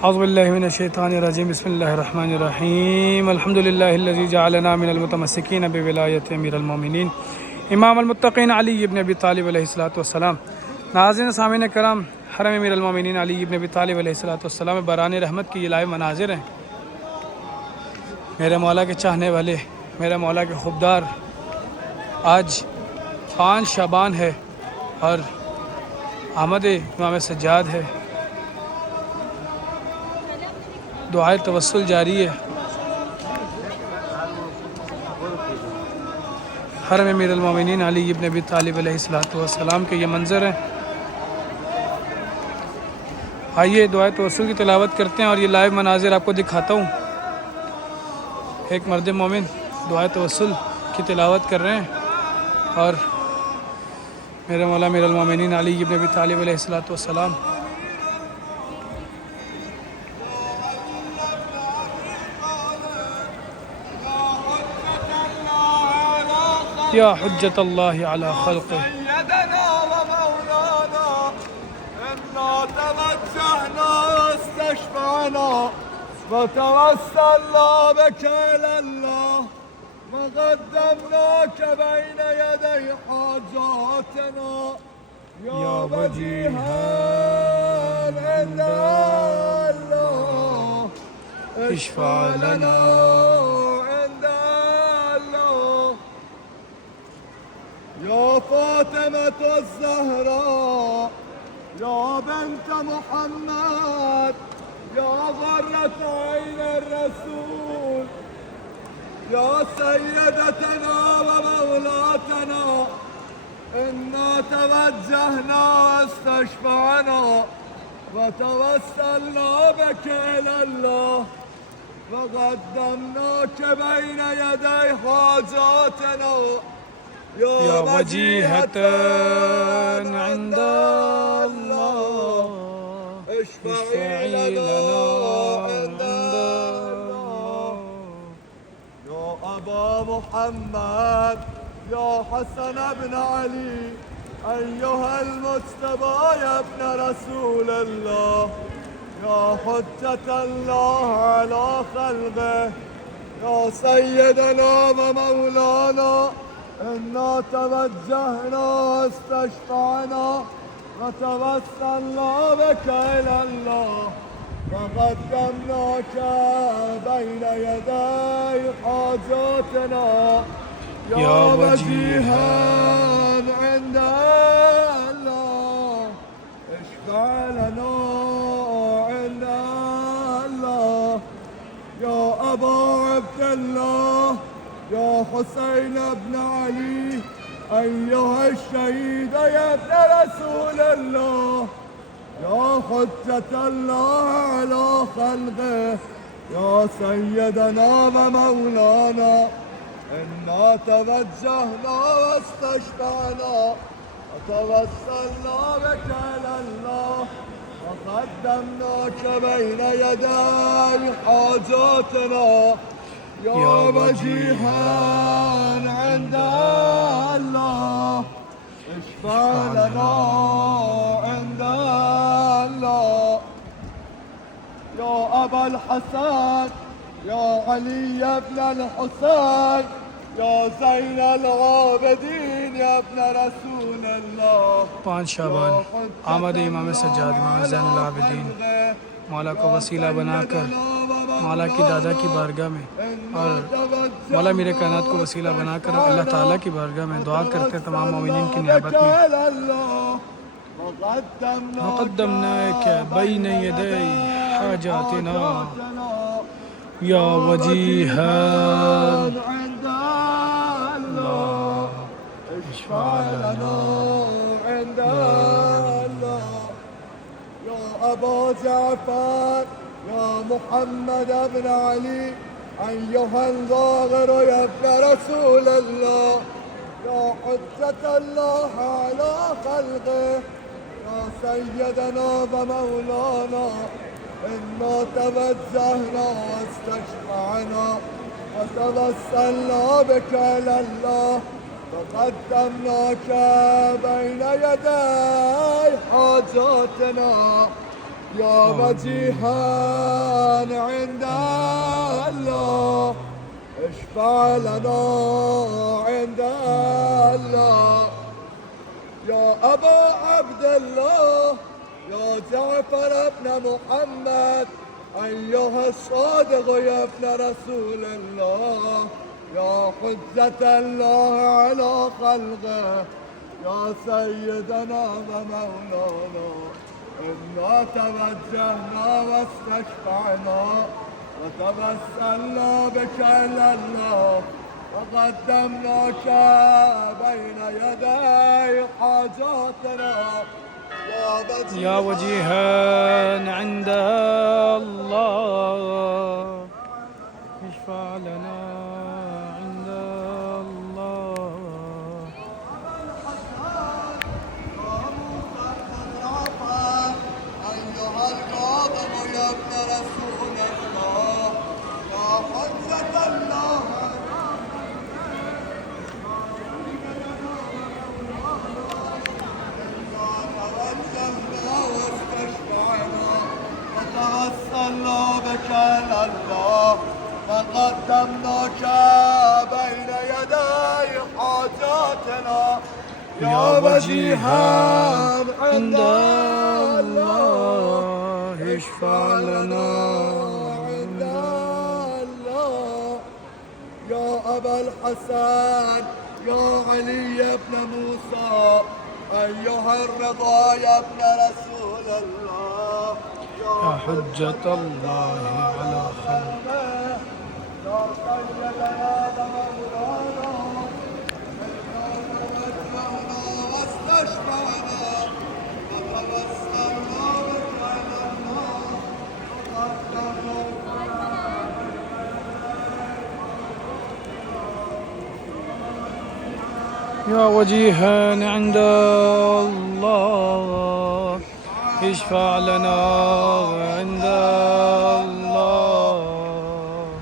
أعوذ بالله من الشيطان الرجيم بسم الله الرحمن الرحيم الحمد لله الذي جعلنا من المتمسكين بولاية أمير المؤمنين इमाम अलमुत्तकीन अली इब्न अबी तालिब अलैहिस्सलाम। नाज़रीन सामीन करम, हरम अमीर अलमोमिनीन अली इब्न अबी तालिब अलैहिस्सलाम बरान रहमत की ये लाइव मनाजिर हैं। मेरे मौला के चाहने वाले, मेरे मौला के खुबदार, आज 5 शाबान है और आमद इमाम सज्जाद है। दुआए तवस्सुल जारी है। हरम अमीर अलमोमिनीन अली इब्न अबी तालिब अलैहिस्सलाम के ये मंज़र हैं। आइए दुआए तवस्सुल की तिलावत करते हैं और ये लाइव मनाजिर आपको दिखाता हूँ। एक मर्द मोमिन दुआए तवस्सुल की तिलावत कर रहे हैं और मेरे मौला अमीर अलमोमिनीन अली इब्न अबी तालिब अलैहिस्सलाम या हुज्जत अल्लाह अला खल्क़िह। سيدنا ومولانا إنا توجهنا واستشفعنا وتوسلنا بك إلى الله وقدمناك بين يدي حاجاتنا يا وجيها عند الله اشفع لنا عند الله يا فاطمة الزهراء يا بنت محمد يا غرة عين الرسول يا سيدتنا ومولاتنا إنا توجهنا واستشفعنا وتوسلنا بك إلى الله وقدمناك بين يدي حاجاتنا يا وجيهة عند الله اشفعي لنا عند الله يا أبا محمد يا حسن بن علي أيها المجتبى يا ابن رسول الله يا حجة الله على خلقه يا سيدنا ومولانا إنا توجهنا واستشفعنا وتوسلنا بك إلى الله وقدمناك بين يدي حاجاتنا يا وجيها عند الله اشفع لنا عند الله يا أبا عبد الله يا حسين بن علي أيها الشهيد يا ابن رسول الله يا حجة الله على خلقه يا سيدنا ومولانا إنا توجهنا واستشفعنا وتوسلنا بك إلى الله وقدمناك بين يدي حاجاتنا يا وجيها عند الله اشفع لنا عند الله يا أبا الحسن يا علي بن الحسين يا زين العابدين يا ابن رسول الله 5 शाबान आमद इमाम सज्जाद इमाम ज़ैनुल आबिदीन मौला को वसीला बनाकर मौला की दादा की बारगाह में और मौला मेरे कायनात को वसीला बनाकर अल्लाह ताला की बारगाह में दुआ करते हैं तमाम मोमिनीन की नियाबत में। मुक़द्दमनाक बैन यदै हाजातिना या वजीहन अल्लाह इश्फा लना عند الله يا أبا جعفر يا محمد بن علي أيها الظاهر يا ابن رسول الله يا حجة الله على خلقه يا سيدنا ومولانا إنا توجهنا واستشفعنا وتوسلنا بك إلى الله وقدمناك بين يدي حاجاتنا يا وجيها عند الله اشفع لنا عند الله. يا أبا عبد الله يا جعفر بن محمد أيها الصادق يا ابن رسول الله يا حجة الله على خلقه يا سيدنا ومولانا إنا توجهنا واستشفعنا وتوسلنا بك إلى الله وقدمناك بين يدي حاجاتنا يا وجيها عند الله اشفع لنا عند الله. أيها الكاظم يا ابن رسول الله يا حجة الله وتوسلنا بك إلى الله وقدمناك بين يدي حاجاتنا يا وجيها عند الله اشفع لنا عند الله. يا أبا الحسن يا علي بن موسى أيها الرضا يا ابن رسول الله يا حجة الله على خلقه يا سيدنا مولانا توجهنا واستشفعنا وتوسلنا بك إلى الله يا وجيها عند الله اشفع لنا عند الله.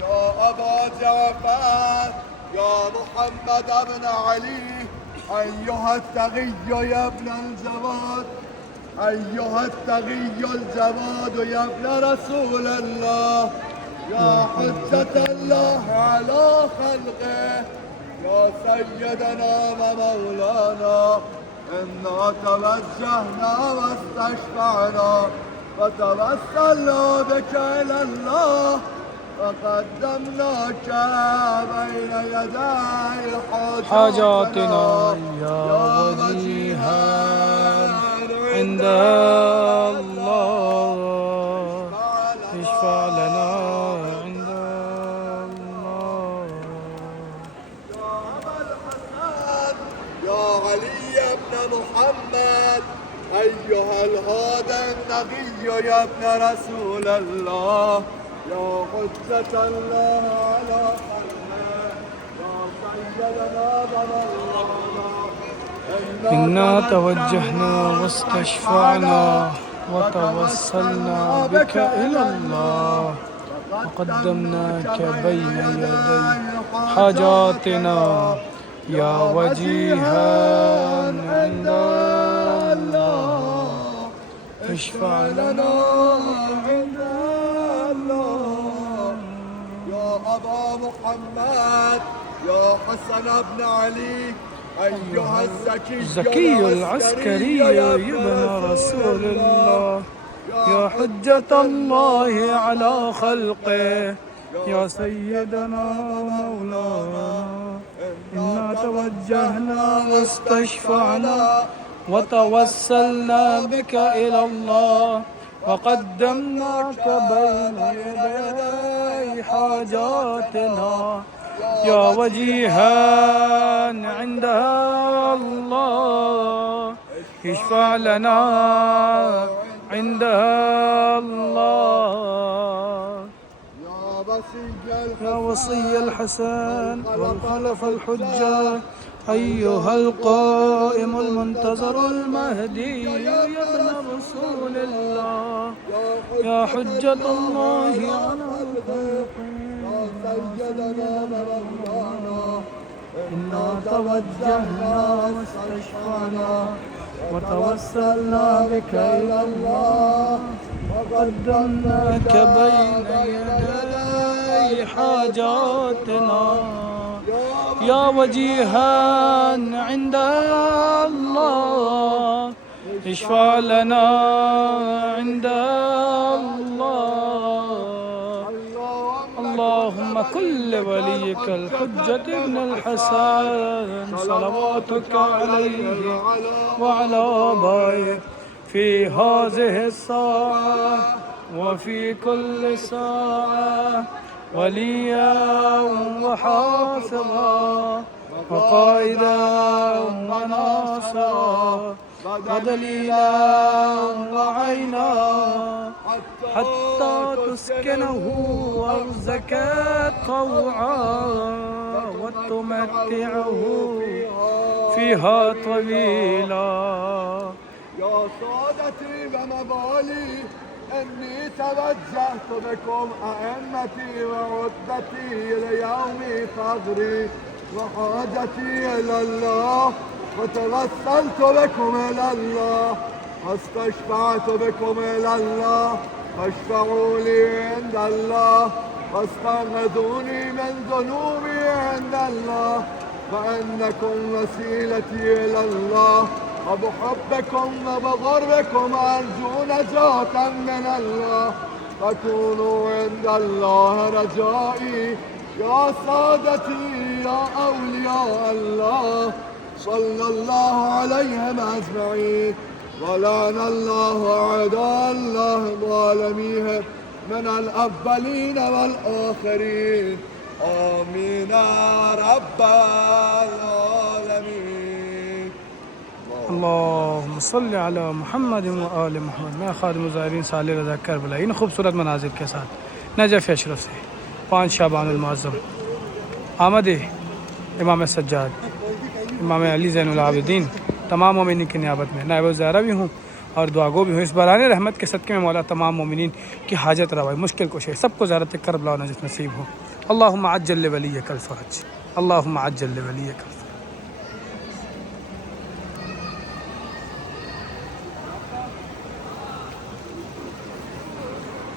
يا أبا جعفر يا محمد بن علي أيها التغي يا ابن الجواد أيها التغي الجواد يا ابن رسول الله يا حجة الله على خلقه يا سيدنا ومولانا إنا توجهنا واستشفعنا وتوسلنا بك إلى الله وقدمناك بين يدي حاجاتنا يا وجيها عند الله اشفع لنا عند الله. يا أبا الحسن يا علي بن محمد أيها الهادى النبي يا ابن رسول الله يا حجة الله على خلقه يا سيدنا ومولانا إنا توجهنا واستشفعنا وتوسلنا بك إلى الله وقدمناك بين يدي حاجاتنا يا وجيها عند الله اشفع لنا عند الله. يا أبا محمد يا حسن بن علي أيها الزكي العسكري يا ابن رسول الله يا حجة الله على خلقه يا سيدنا ومولانا إنا توجهنا واستشفعنا وتوسلنا بك إلى الله وقدمناك بين يدي حاجاتنا يا وجيها عند الله اشفع لنا عند الله. يا وصي الحسن والخلف الحجة أيها القائم المنتظر المهدي يا ابن رسول الله يا حجة الله على خلقه سيدنا مولانا إنا توجهنا واستشفعنا وتوسلنا بك إلى الله قدمناك بين يدي حاجاتنا يا وجيها عند الله اشفع لنا عند الله اللهم كل وليك الحجة ابن الحسن صلواتك عليه وعلى آبائه في هذه الساعة وفي كل ساعة وليا وحافظا وقائدا وناصرا ودليلا وعينا حتى تسكنه أرزك طوعا وتمتعه فيها طويلا. يا سادتي وموالي إني توجهت بكم أئمتي وعدتي ليوم فقري وحاجتي إلى الله وتوسلت بكم إلى الله واستشفعت بكم إلى الله فاشفعوا لي عند الله واستنقذوني من ذنوبي عند الله فإنكم وسيلتي إلى الله وبحبكم وبغربكم أرجو نجاة من الله فكونوا عند الله رجائي يا سادتي يا أولياء الله صلى الله عليهم أجمعين ولعن الله أعداء الله ظالميهم من الأولين والآخرين آمين يا رب العالمين. اللهم صل على محمد وآل محمد. मैं खादिम ज़ाहिरीन साले रज़ा करबला इन खूबसूरत मनाजिर के साथ नजफ़ अशरफ से 5 शाबानुल मुअज़्ज़म आमद इमाम सज्जाद इमाम अली ज़ैनुल आबिदीन तमाम मोमिनीन की नियाबत में नायब ज़ारा भी हूँ और दुआगो भी हूँ। इस बारान रहमत के सदक़े में मौला तमाम मोमिनीन की हाजत रवाई मुश्किल कुशे सबको ज़ियारत करबला नजफ़ नसीब हो। अल्लाहुम्मा अज्जल वलियकल फ़रज अल्लाहुम्मा अज्जल वलियकल फ़रज।